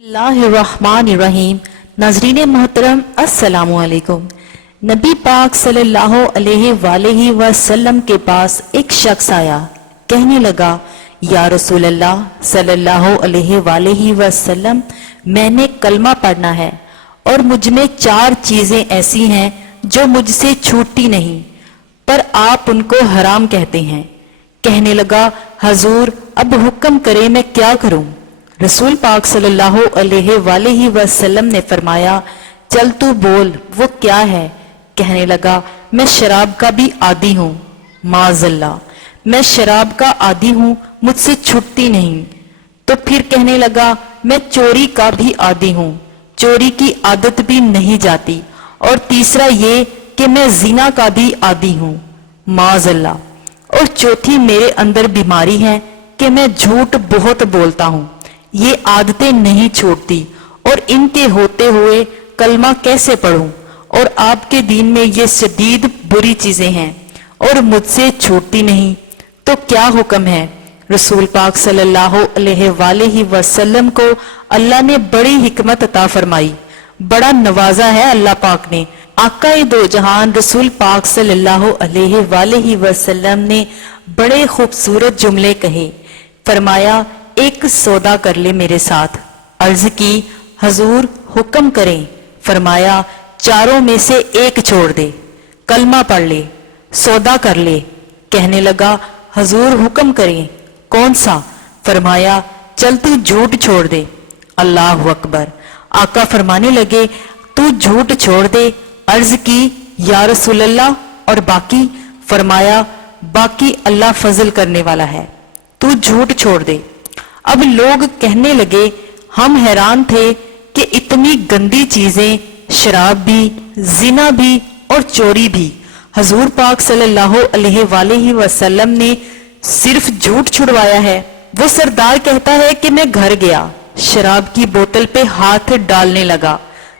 बिस्मिल्लाहिर्रहमानिर्रहीम। नाज़रीन मोहतरम अस्सलामु अलैकुम। नबी पाक सल्लल्लाहु अलैहि वसल्लम के पास एक शख्स आया, कहने लगा, या रसूल अल्लाह सल्लल्लाहु अलैहि वसल्लम, मैंने कलमा पढ़ना है और मुझमें 4 चीजें ऐसी हैं जो मुझसे छूटती नहीं, पर आप उनको हराम कहते हैं। कहने लगा, हजूर अब हुक्म करें मैं क्या करूं? रसूल पाक सल्लल्लाहु अलैहि वसल्लम ने फरमाया, चल तू बोल, वो क्या है? कहने लगा, मैं शराब का भी आदी हूँ। माज़ल्लाह, मैं शराब का आदी हूँ, मुझसे छूटती नहीं। तो फिर कहने लगा, मैं चोरी का भी आदी हूँ, चोरी की आदत भी नहीं जाती। और तीसरा ये कि मैं जिना का भी आदी हूँ। माज़ल्लाह। और चौथी मेरे अंदर बीमारी है कि मैं झूठ बहुत बोलता हूँ, ये आदतें नहीं छोड़ती, और इनके होते हुए कलमा कैसे पढ़ूं? और आपके दीन में ये शदीद बुरी चीजें हैं और मुझसे छूटती नहीं, तो क्या हुक्म है? रसूल पाक सल्लल्लाहु अलैहि वसल्लम को अल्लाह ने बड़ी हिकमत अता फरमाई, बड़ा नवाजा है अल्लाह पाक ने। आकाए दो जहान रसूल पाक सल्लल्लाहु अलैहि वसल्लम ने बड़े खूबसूरत जुमले कहे। फरमाया, एक सौदा कर ले मेरे साथ। अर्ज की, हजूर हुक्म करें। फरमाया, चारों में से एक छोड़ दे, कलमा पढ़ ले, सौदा कर ले। कहने लगा, हजूर हुक्म करें, कौन सा? फरमाया, चल तू झूठ छोड़ दे। अल्लाह अकबर। आका फरमाने लगे, तू झूठ छोड़ दे। अर्ज की, या रसूल अल्लाह, और बाकी? फरमाया, बाकी अल्लाह फजल करने वाला है, तू झूठ छोड़ दे। अब लोग कहने लगे, हम हैरान थे कि इतनी गंदी चीजें, शराब भी, जिना भी और चोरी भी, हजूर पाक सल्लल्लाहु अलैहि वसल्लम ने सिर्फ झूठ छुड़वाया है। वो सरदार कहता है कि मैं घर गया, शराब की बोतल पे हाथ डालने लगा,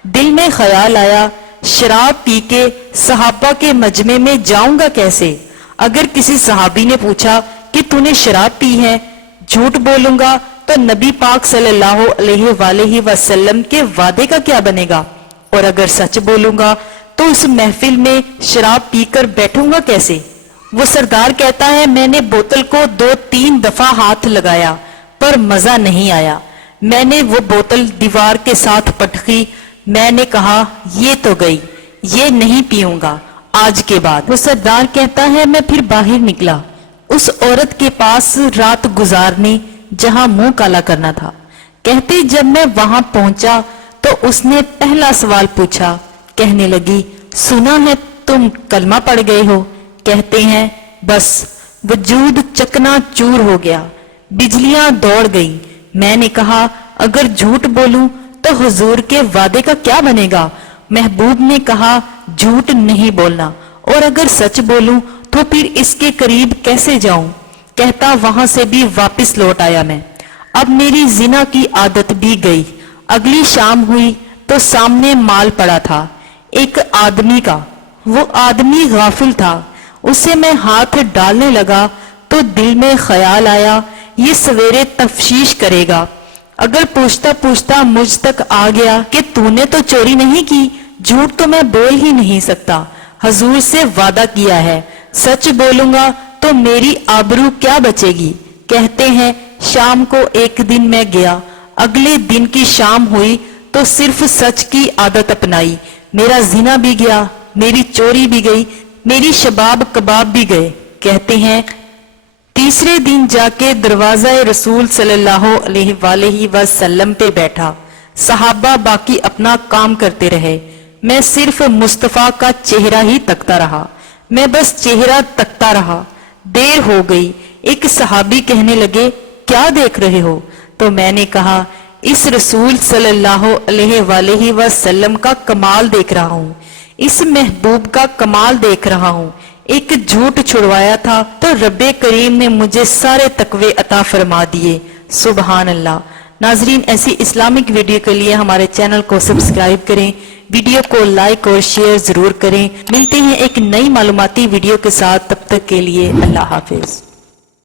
दिल में ख्याल आया, शराब पी के सहाबा के मजमे में जाऊंगा कैसे? अगर किसी सहाबी ने पूछा कि तूने शराब पी है, झूठ बोलूंगा तो नबी पाक सल्लल्लाहु अलैहि वसल्लम के वादे का क्या बनेगा? और अगर सच बोलूंगा तो उस महफिल में शराब पीकर बैठूंगा कैसे? वो सरदार कहता है, मैंने बोतल को 2-3 दफा हाथ लगाया पर मजा नहीं आया। मैंने वो बोतल दीवार के साथ पटकी। मैंने कहा, ये तो गई, ये नहीं पीऊंगा आज के बाद। वो सरदार कहता है, मैं फिर बाहर निकला उस औरत के पास रात गुजारने जहां मुंह काला करना था। कहते जब मैं वहां पहुंचा तो उसने पहला सवाल पूछा। कहने लगी, सुना है तुम कलमा पढ़ गए हो? कहते हैं, बस वजूद चकना चूर हो गया, बिजलियां दौड़ गई। मैंने कहा, अगर झूठ बोलूं तो हुजूर के वादे का क्या बनेगा? महबूब ने कहा, झूठ नहीं बोलना, और अगर सच बोलूं तो फिर इसके करीब कैसे जाऊं? कहता, वहां से भी वापस लौट आया मैं। अब मेरी जिना की आदत भी गई। अगली शाम हुई तो सामने माल पड़ा था एक आदमी का। वो आदमी गाफिल था। उसे मैं हाथ डालने लगा तो दिल में ख्याल आया, ये सवेरे तफ्शीश करेगा। अगर पूछता पूछता मुझ तक आ गया कि तूने तो चोरी नहीं की, झूठ तो मैं बोल ही नहीं सकता, हजूर से वादा किया है, सच बोलूंगा तो मेरी आबरू क्या बचेगी? कहते हैं, शाम को एक दिन मैं गया, अगले दिन की शाम हुई तो सिर्फ सच की आदत अपनाई। मेरा जिना भी गया, मेरी चोरी भी गई, मेरी शबाब कबाब भी गए। कहते हैं, तीसरे दिन जाके दरवाजा रसूल सल्लल्लाहु अलैहि वसल्लम पे बैठा। सहाबा बाकी अपना काम करते रहे, मैं सिर्फ मुस्तफा का चेहरा ही तकता रहा। मैं बस चेहरा तकता रहा। देर हो गई। एक सहाबी कहने लगे, क्या देख रहे हो? तो मैंने कहा, इस रसूल सल्लल्लाहु अलैहि वसल्लम का कमाल देख रहा हूँ, इस महबूब का कमाल देख रहा हूँ। एक झूठ छुड़वाया था तो रब्बे करीम ने मुझे सारे तकवे अता फरमा दिए। सुबहान अल्लाह। नाजरीन, ऐसी इस्लामिक वीडियो के लिए हमारे चैनल को सब्सक्राइब करें, वीडियो को लाइक और शेयर जरूर करें। मिलते हैं एक नई मालूमाती वीडियो के साथ, तब तक के लिए अल्लाह हाफिज।